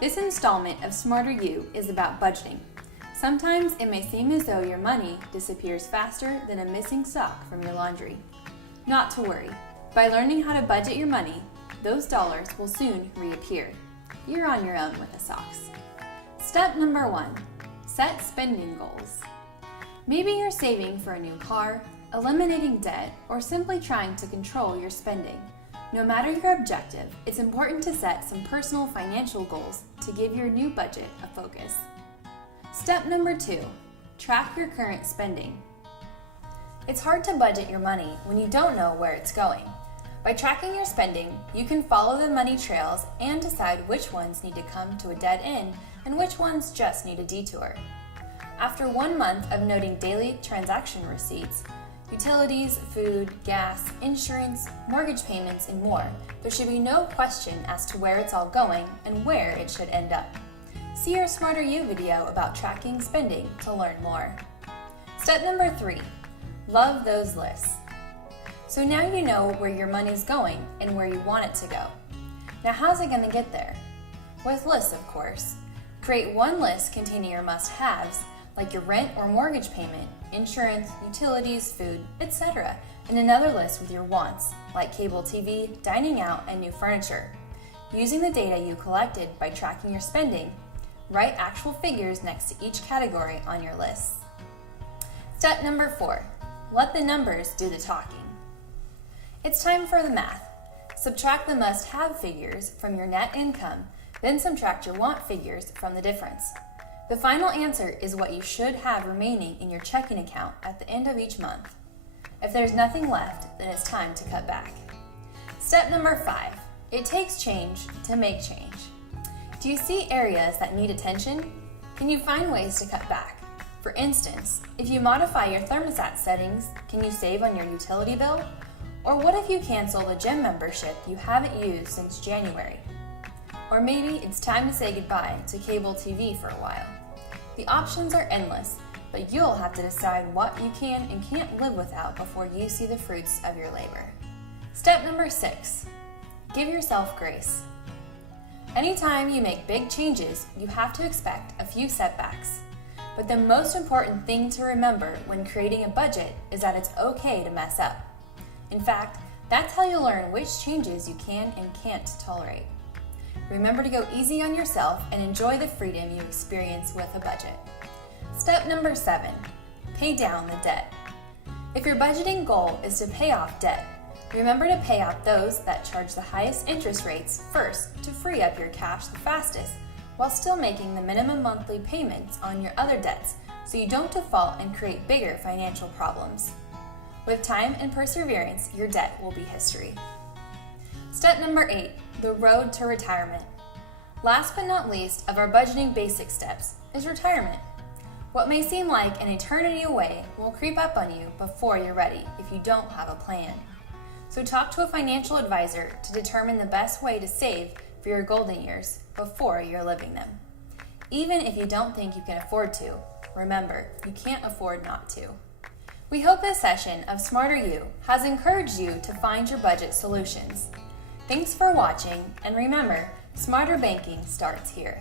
This installment of Smarter You is about budgeting. Sometimes it may seem as though your money disappears faster than a missing sock from your laundry. Not to worry. By learning how to budget your money, those dollars will soon reappear. You're on your own with the socks. Step number 1. Set spending goals. Maybe you're saving for a new car, eliminating debt, or simply trying to control your spending. No matter your objective, it's important to set some personal financial goals to give your new budget a focus. Step number 2. Track your current spending. It's hard to budget your money when you don't know where it's going. By tracking your spending, you can follow the money trails and decide which ones need to come to a dead end and which ones just need a detour. After 1 month of noting daily transaction receipts, utilities, food, gas, insurance, mortgage payments, and more, there should be no question as to where it's all going and where it should end up. See our Smarter You video about tracking spending to learn more. Step number 3. Love those lists. So now you know where your money's going and where you want it to go. Now how's it going to get there? With lists, of course. Create one list containing your must-haves, like your rent or mortgage payment, insurance, utilities, food, etc., and another list with your wants, like cable TV, dining out, and new furniture. Using the data you collected by tracking your spending, write actual figures next to each category on your list. Step number 4. Let the numbers do the talking. It's time for the math. Subtract the must-have figures from your net income, then subtract your want figures from the difference. The final answer is what you should have remaining in your checking account at the end of each month. If there's nothing left, then it's time to cut back. Step number 5. It takes change to make change. Do you see areas that need attention? Can you find ways to cut back? For instance, if you modify your thermostat settings, can you save on your utility bill? Or what if you cancel the gym membership you haven't used since January? Or maybe it's time to say goodbye to cable TV for a while. The options are endless, but you'll have to decide what you can and can't live without before you see the fruits of your labor. Step number 6. Give yourself grace. Anytime you make big changes, you have to expect a few setbacks. But the most important thing to remember when creating a budget is that it's okay to mess up. In fact, that's how you'll learn which changes you can and can't tolerate. Remember to go easy on yourself and enjoy the freedom you experience with a budget. Step number 7. Pay down the debt. If your budgeting goal is to pay off debt, remember to pay off those that charge the highest interest rates first to free up your cash the fastest, while still making the minimum monthly payments on your other debts so you don't default and create bigger financial problems. With time and perseverance, your debt will be history. Step number 8. The road to retirement. Last but not least of our budgeting basic steps is retirement. What may seem like an eternity away will creep up on you before you're ready if you don't have a plan. So talk to a financial advisor to determine the best way to save for your golden years before you're living them. Even if you don't think you can afford to, remember, you can't afford not to. We hope this session of Smarter You has encouraged you to find your budget solutions. Thanks for watching, and remember, smarter banking starts here.